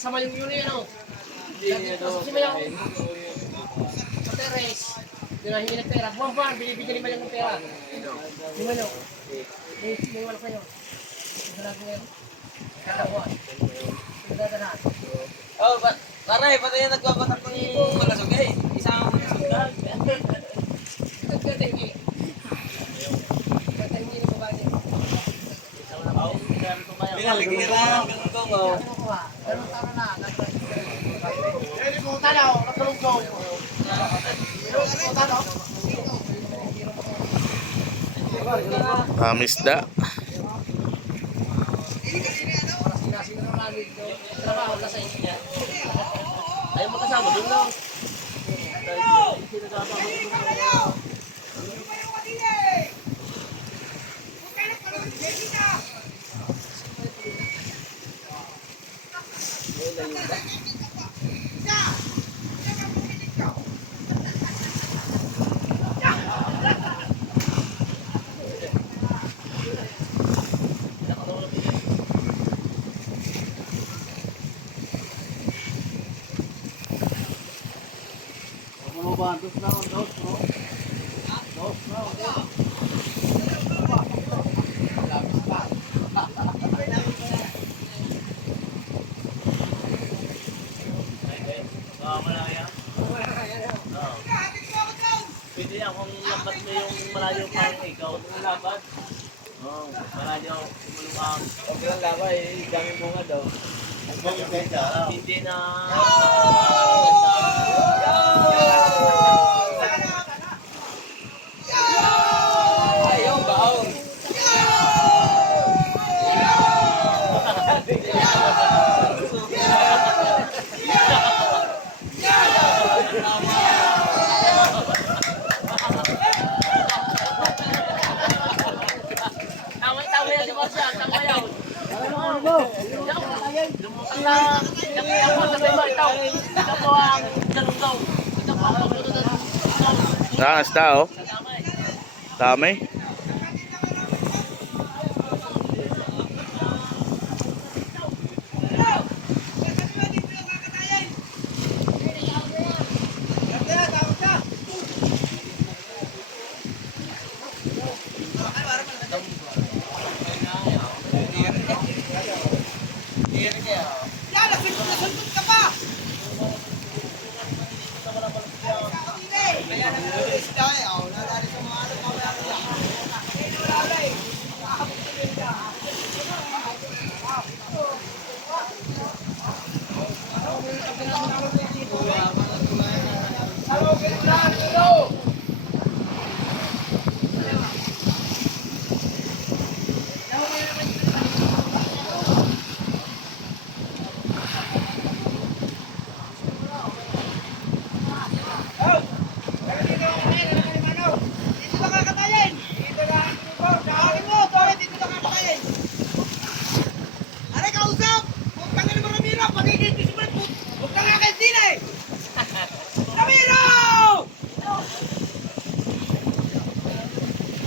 Sama yung yun ano. Kasi may ako. Teres. Dinahingi ng pera. Buwan-buwan, binibigyan naman ng pera. Yung ano. May wala kayo. Ito natin ngayon. Kada buwan. Pinagdadanahan. Oh, paray, pati yung nagpapatak ng malasog eh. Isang malasog ka. Nagkatingi. Nagkatingi ng babae niya. Pinaligiran, ganun ko mo. Ganun tara na. Tanaw, nagkalungkong. Isda. Sinasino namin ito. Trabaho na sa inyo. Ayaw makasama doon lang. Pwede yan kung lambat mo yung malayo pang ikaw ng labat. Oo, malayo, umulukang. Huwag lang labat eh, daming bunga daw. Hindi na... Ayaw, baon! Tama yan si Marcia, tama yan. Lumutang na, ako sa iba, ikaw. Ito ang dalunggaw. Ito ang dalunggaw. Isda oh. Dami. Hello,